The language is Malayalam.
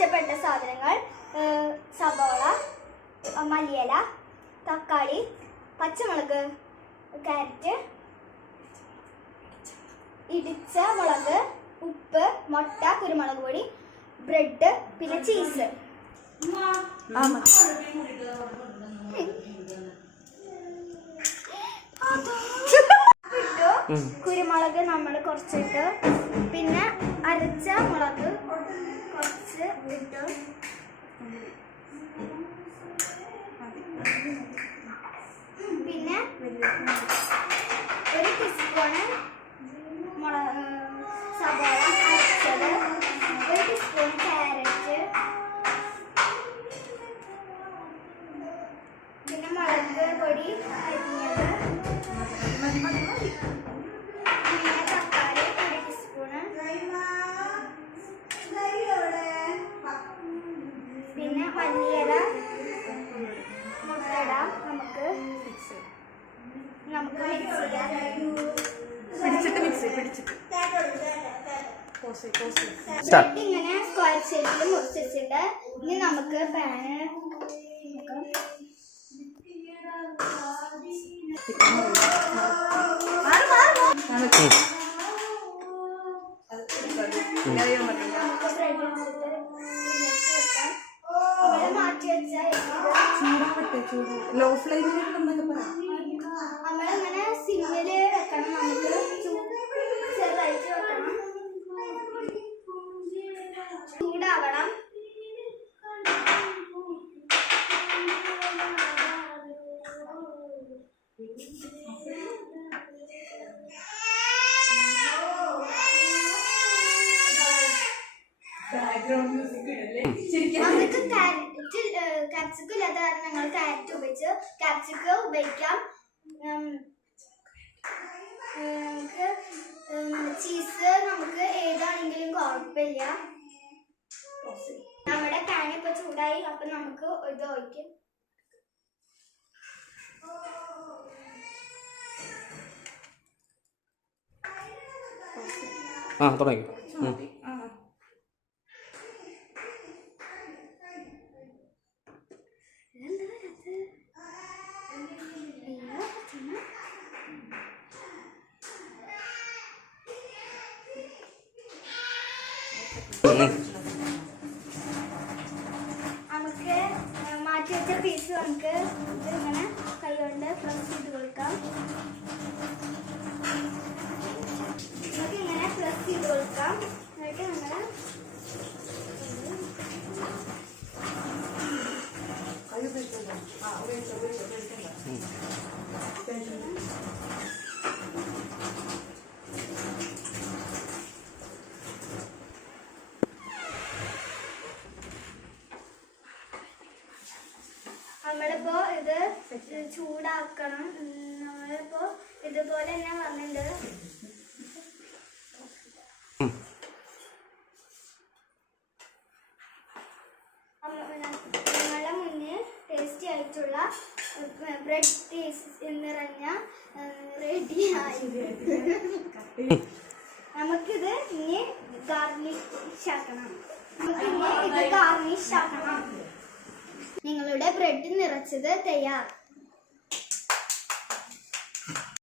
ആവശ്യപ്പെട്ട സാധനങ്ങൾ സബോള, മല്ലിയില, തക്കാളി, പച്ചമുളക്, ക്യാരറ്റ്, ഇടിച്ച മുളക്, ഉപ്പ്, മുട്ട, കുരുമുളക് പൊടി, ബ്രെഡ്, പിന്നെ ചീസ്. കുരുമുളക് നമ്മൾ കുറച്ചിട്ട്, പിന്നെ അരച്ച മുളക് കുറച്ച് ഇട്ടു, പിന്നെ 1 ടീസ്പൂണ് സവാള അരച്ചത്, 1 ടീസ്പൂൺ ക്യാരറ്റ്, പിന്നെ മുളക് പൊടി അരിഞ്ഞത്, പിന്നെ തക്കാളി 1 ടീസ്പൂണ്, പിന്നെ മല്ലിയില, മുട്ട നമുക്ക് ഇങ്ങനെ സ്ക്വയർ ഷേപ്പിൽ മുറിച്ചിട്ടുണ്ട്. ഇനി നമുക്ക് പാന് മാറ്റി വെച്ചാൽ ലോ ഫ്ലെയിമിൽ നമ്മളിങ്ങനെ സിമ്മില് വെക്കണം. നമുക്ക് ചെറുതായിട്ട് വെക്കണം, ചൂടാവണം. നമുക്ക് കാപ്സിക്കം ഇല്ലാത്ത കാരണം ഞങ്ങൾ ക്യാരറ്റ് ഉപയോഗിച്ച് കാപ്സിക്കം ഉപയോഗിക്കാം. നമുക്ക് ചീസ് നമുക്ക് ഏതാണെങ്കിലും കുഴപ്പമില്ല. നമ്മുടെ പാൻ ഇപ്പൊ ചൂടായി. അപ്പൊ നമുക്ക് ഇത് ഒഴിക്കും. തുടങ്ങി. നമുക്ക് മാറ്റി വെച്ച പീസ് നമുക്ക് ഇങ്ങനെ കൈ കൊണ്ട് പ്രസ് ചെയ്ത് കൊടുക്കാം. നമുക്ക് ഇങ്ങനെ പ്രസ് ചെയ്ത് കൊടുക്കാം. എന്നിട്ട് നമ്മൾ നമ്മളിപ്പോ ഇത് ചൂടാക്കണം. നമ്മളിപ്പോ ഇതുപോലെ തന്നെ വന്നിട്ടുണ്ട്. നമ്മളെ മുന്നിൽ ടേസ്റ്റി ആയിട്ടുള്ള ബ്രെഡ് ടേസ്റ്റ് നിറഞ്ഞ റെഡി ആയി. നമുക്കിത് ഇനി ഗാർണിഷ് ആക്കണം. നിങ്ങളുടെ ബ്രെഡ് നിറച്ചത് തയ്യാർ.